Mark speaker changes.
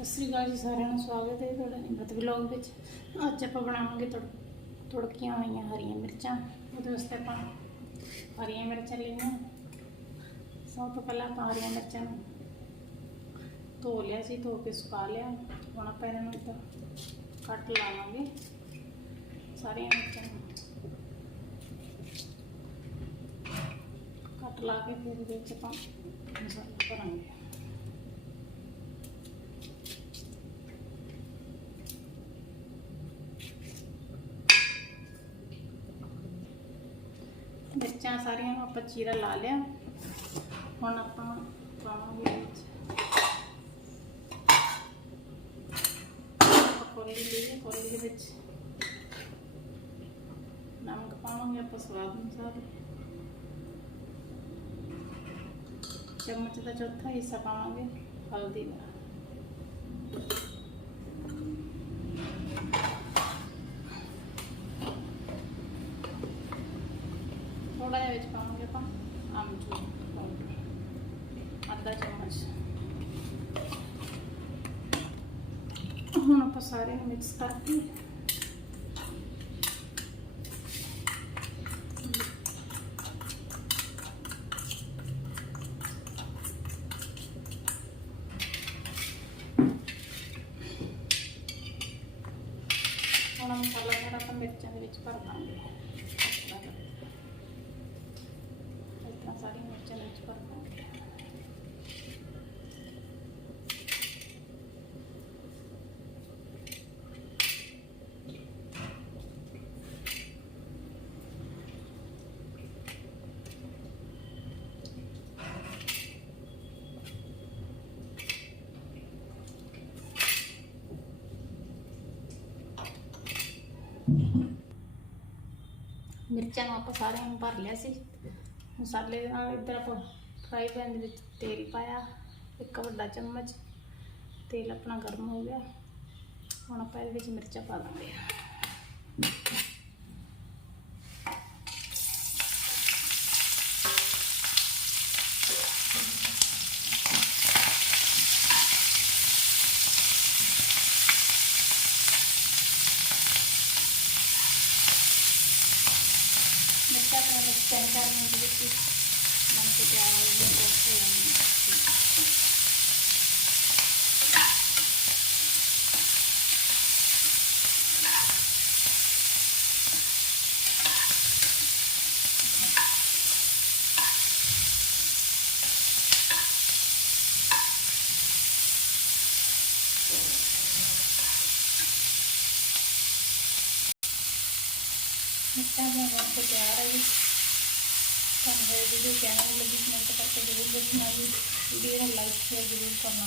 Speaker 1: ਸਤਿ ਸ੍ਰੀ ਅਕਾਲ ਜੀ ਸਾਰਿਆਂ ਨੂੰ, ਸਵਾਗਤ ਹੈ ਤੁਹਾਡਾ ਨਿਮਰਤ ਵਲੌਗ ਵਿੱਚ। ਅੱਜ ਆਪਾਂ ਬਣਾਵਾਂਗੇ ਤੁੜ, ਤੁੜਕੀਆਂ ਹੋਈਆਂ ਹਰੀਆਂ ਮਿਰਚਾਂ। ਉਹਦੇ ਵਾਸਤੇ ਆਪਾਂ ਹਰੀਆਂ ਮਿਰਚਾਂ ਲਈਆਂ। ਸਭ ਤੋਂ ਪਹਿਲਾਂ ਆਪਾਂ ਹਰੀਆਂ ਮਿਰਚਾਂ ਨੂੰ ਧੋ ਲਿਆ ਸੀ, ਧੋ ਕੇ ਸੁਕਾ ਲਿਆ। ਹੁਣ ਆਪਾਂ ਇਹਨਾਂ ਨੂੰ ਇੱਦਾਂ ਕੱਟ ਲਾਵਾਂਗੇ। ਸਾਰੀਆਂ ਮਿਰਚਾਂ ਨੂੰ ਕੱਟ ਲਾ ਕੇ ਫਿਰ ਇਹਦੇ ਵਿੱਚ ਆਪਾਂ ਮਸਾਲਾ ਭਰਾਂਗੇ। ਮਿਰਚਾਂ ਸਾਰੀਆਂ ਨੂੰ ਆਪਾਂ ਚੀਰਾ ਲਾ ਲਿਆ। ਹੁਣ ਆਪਾਂ ਪਾਵਾਂਗੇ ਵਿੱਚ। ਕੋਲੀ ਲਈ ਕੋਲੀ ਦੇ ਵਿੱਚ ਨਮਕ ਪਾਵਾਂਗੇ ਆਪਾਂ ਸਵਾਦ ਅਨੁਸਾਰ। ਚਮਚ ਦਾ ਚੌਥਾ ਹਿੱਸਾ ਪਾਵਾਂਗੇ ਹਲਦੀ ਦਾ ਥੋੜਾ ਜਿਹਾ ਵਿੱਚ ਪਾਵਾਂਗੇ ਆਪਾਂ। ਆਮਚੂਰ ਪਾਊਡਰ ਅੱਧਾ ਚਮਚ। ਹੁਣ ਆਪਾਂ ਸਾਰੇ ਨੂੰ ਮਿਕਸ ਕਰਕੇ। ਹੁਣ ਮਸਾਲਾ ਜਿਹੜਾ ਆਪਾਂ ਮਿਰਚਾਂ ਦੇ ਵਿੱਚ ਭਰ ਦਾਂਗੇ ਇਤਨਾ ਸਾਰੀ ਮਿਰਚਾਂ ਦੇ ਵਿੱਚ ਭਰ ਦਾਂਗੇ ਮਿਰਚਾਂ ਨੂੰ ਆਪਾਂ ਸਾਰਿਆਂ ਨੂੰ ਭਰ ਲਿਆ ਸੀ। ਮਸਾਲੇ ਨਾਲ ਇੱਧਰ ਆਪਾਂ ਫਰਾਈ ਪੈਨ ਦੇ ਵਿੱਚ ਤੇਲ ਪਾਇਆ, ਇੱਕ ਵੱਡਾ ਚਮਚ। ਤੇਲ ਆਪਣਾ ਗਰਮ ਹੋ ਗਿਆ। ਹੁਣ ਆਪਾਂ ਇਹਦੇ ਵਿੱਚ ਮਿਰਚਾਂ ਪਾ ਦਾਂਗੇ। ਮਿਰਚਾਂ ਆਪਣੇ ਵਿੱਚ ਤਿੰਨ ਚਾਰ ਮਿੰਟ ਵਿੱਚ ਹੀ ਬਣ ਕੇ ਤਿਆਰ ਹੋ ਜਾਂਦੀ ਹੈ ਹੋ ਜਾਂਦੀ ਹੈ ਮਿਰਚਾਂ ਦਾ ਬਣ ਕੇ ਤਿਆਰ ਹੈ ਜੀ। ਤੁਹਾਨੂੰ ਮੇਰੀ ਵੀਡੀਓ ਚੈਨਲ ਲੱਗੀ ਕਮੈਂਟ ਕਰਕੇ ਜ਼ਰੂਰ ਦੱਸਣਾ ਜੀ। ਵੀਡੀਓ ਨੂੰ ਲਾਈਕ ਸ਼ੇਅਰ ਜ਼ਰੂਰ ਕਰਨਾ।